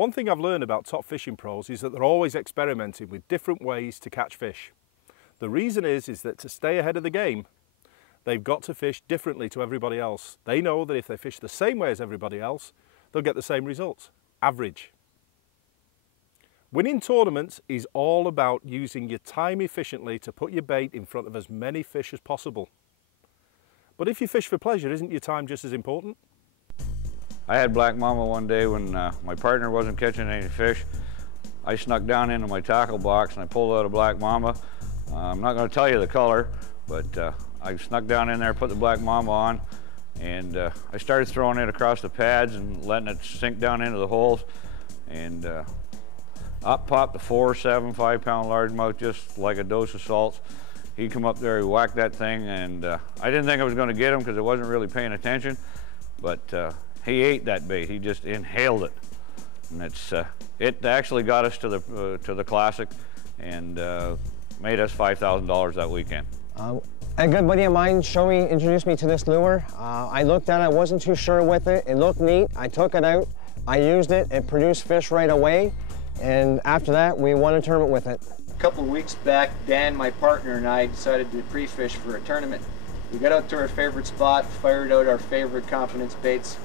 One thing I've learned about top fishing pros is that they're always experimenting with different ways to catch fish. The reason is that to stay ahead of the game, they've got to fish differently to everybody else. They know that if they fish the same way as everybody else, they'll get the same results. Average. Winning tournaments is all about using your time efficiently to put your bait in front of as many fish as possible. But if you fish for pleasure, isn't your time just as important? I had Black Mamba one day when my partner wasn't catching any fish. I snuck down into my tackle box and I pulled out a Black Mamba. I'm not going to tell you the color, but I snuck down in there, put the Black Mamba on, and I started throwing it across the pads and letting it sink down into the holes. And up popped the 4, 7, 5 pound largemouth, just like a dose of salts. He come up there, he whacked that thing, and I didn't think I was going to get him because I wasn't really paying attention, but he ate that bait. He just inhaled it, and it actually got us to the Classic and made us $5,000 that weekend. A good buddy of mine introduced me to this lure. I looked at it, I wasn't too sure with it. It looked neat. I took it out, I used it, it produced fish right away, and after that we won a tournament with it. A couple of weeks back, Dan, my partner, and I decided to pre-fish for a tournament. We got out to our favorite spot, fired out our favorite confidence baits,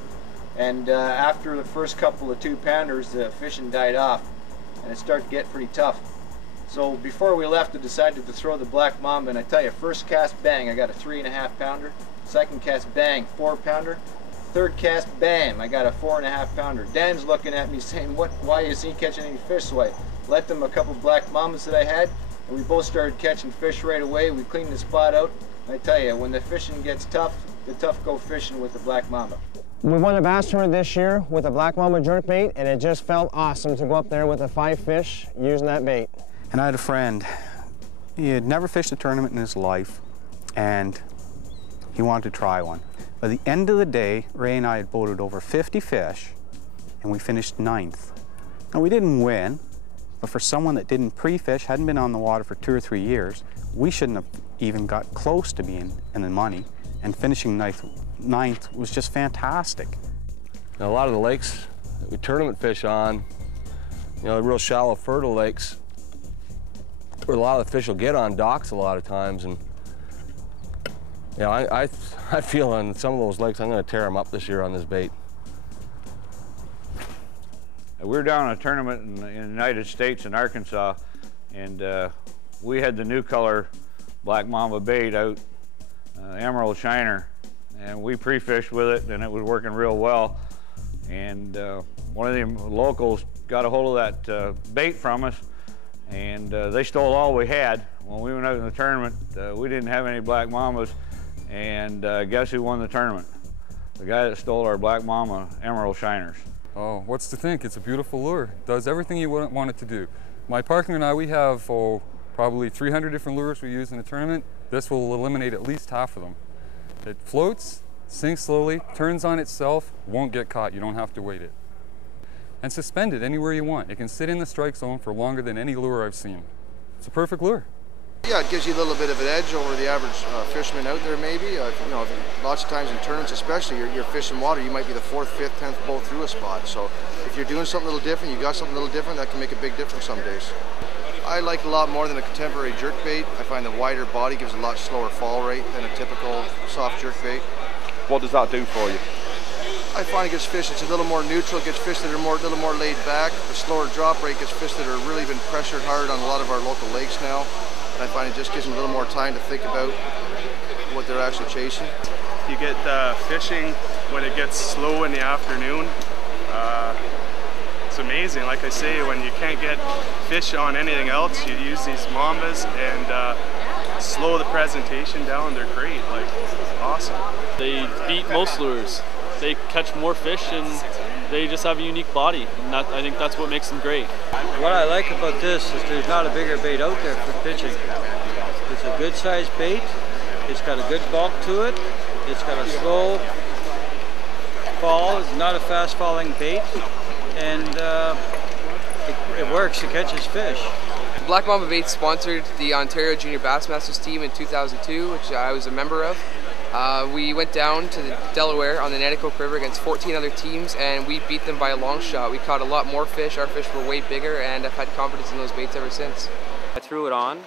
and after the first couple of 2-pounders, the fishing died off, and it started to get pretty tough. So before we left, I decided to throw the Black Mamba, and I tell you, first cast, bang, I got a 3.5 pounder. Second cast, bang, 4 pounder. Third cast, bam, I got a 4.5 pounder. Dan's looking at me saying, why is he catching any fish? So I let them a couple Black Mambas that I had, and we both started catching fish right away. We cleaned the spot out. I tell you, when the fishing gets tough, the tough go fishing with the Black Mamba. We won a bass tournament this year with a Black Mamba jerkbait, and it just felt awesome to go up there with the 5 fish using that bait. And I had a friend, he had never fished a tournament in his life, and he wanted to try one. By the end of the day, Ray and I had boated over 50 fish, and we finished 9th. Now, we didn't win, but for someone that didn't pre-fish, hadn't been on the water for 2 or 3 years, we shouldn't have even got close to being in the money, and finishing 9th was just fantastic. Now, a lot of the lakes that we tournament fish on, you know, real shallow, fertile lakes, where a lot of the fish will get on docks a lot of times, and you know, I feel on some of those lakes I'm going to tear them up this year on this bait. We were down in a tournament in the United States in Arkansas, and we had the new color Black Mamba bait out, Emerald Shiner, and we pre-fished with it, and it was working real well. And one of the locals got a hold of that bait from us, and they stole all we had. When we went out in the tournament, we didn't have any Black Mambas, and guess who won the tournament? The guy that stole our Black Mamba Emerald Shiners. Oh, what's to think? It's a beautiful lure. Does everything you wouldn't want it to do. My partner and I, we have probably 300 different lures we use in a tournament. This will eliminate at least half of them. It floats, sinks slowly, turns on itself, won't get caught. You don't have to weight it. And suspend it anywhere you want. It can sit in the strike zone for longer than any lure I've seen. It's a perfect lure. Yeah, it gives you a little bit of an edge over the average fisherman out there maybe. You know, lots of times in tournaments especially, you're fishing water, you might be the 4th, 5th, 10th boat through a spot. So if you're doing something a little different, you got something a little different, that can make a big difference some days. I like it a lot more than a contemporary jerkbait. I find the wider body gives a lot slower fall rate than a typical soft jerkbait. What does that do for you? I find it gets fish that's a little more neutral, gets fish that are a little more laid back. The slower drop rate gets fish that are really been pressured hard on a lot of our local lakes now. And I find it just gives them a little more time to think about what they're actually chasing. You get fishing when it gets slow in the afternoon. It's amazing. Like I say, when you can't get fish on anything else, you use these mambas and slow the presentation down. They're great, like awesome. They beat most lures. They catch more fish and they just have a unique body, and I think that's what makes them great. What I like about this is there's not a bigger bait out there for pitching. It's a good sized bait, it's got a good bulk to it, it's got a slow fall, it's not a fast falling bait, and it works, it catches fish. Black Mamba Bait sponsored the Ontario Junior Bassmasters team in 2002, which I was a member of. We went down to the Delaware on the Nanticoke River against 14 other teams, and we beat them by a long shot. We caught a lot more fish. Our fish were way bigger, and I've had confidence in those baits ever since. I threw it on,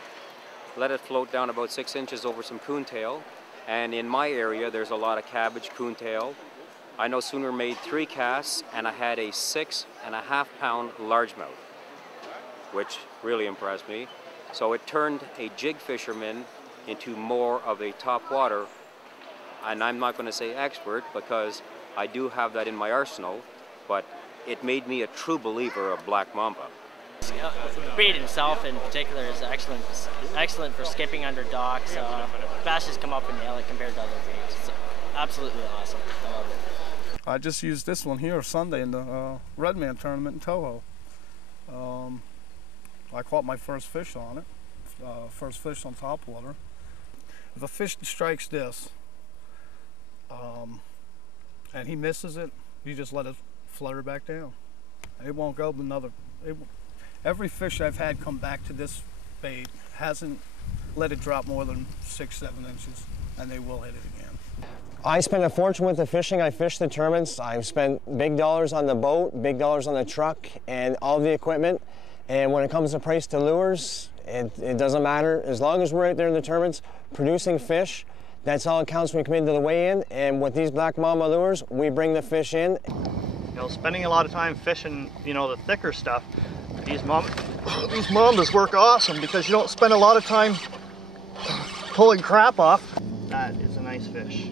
let it float down about 6 inches over some coontail, and in my area there's a lot of cabbage coontail. I no sooner made 3 casts and I had a 6.5 pound largemouth, which really impressed me. So it turned a jig fisherman into more of a top water, and I'm not going to say expert because I do have that in my arsenal, but it made me a true believer of Black Mamba. The bait itself in particular is excellent for skipping under docks. Bass just come up and nail it compared to other baits. It's absolutely awesome. I love it. I just used this one here Sunday in the Redman tournament in Toho. I caught my first fish on it, first fish on top water. If a fish strikes this and he misses it, you just let it flutter back down. It won't go another. Every fish I've had come back to this bait hasn't let it drop more than 6-7 inches, and they will hit it again. I spend a fortune with the fishing. I fish the tournaments. I've spent big dollars on the boat, big dollars on the truck, and all the equipment. And when it comes to price to lures, it doesn't matter. As long as we're out there in the tournaments producing fish, that's all it counts when we come into the weigh-in. And with these Black Mamba lures, we bring the fish in. You know, spending a lot of time fishing, you know, the thicker stuff, these Mambas work awesome because you don't spend a lot of time pulling crap off. That is a nice fish.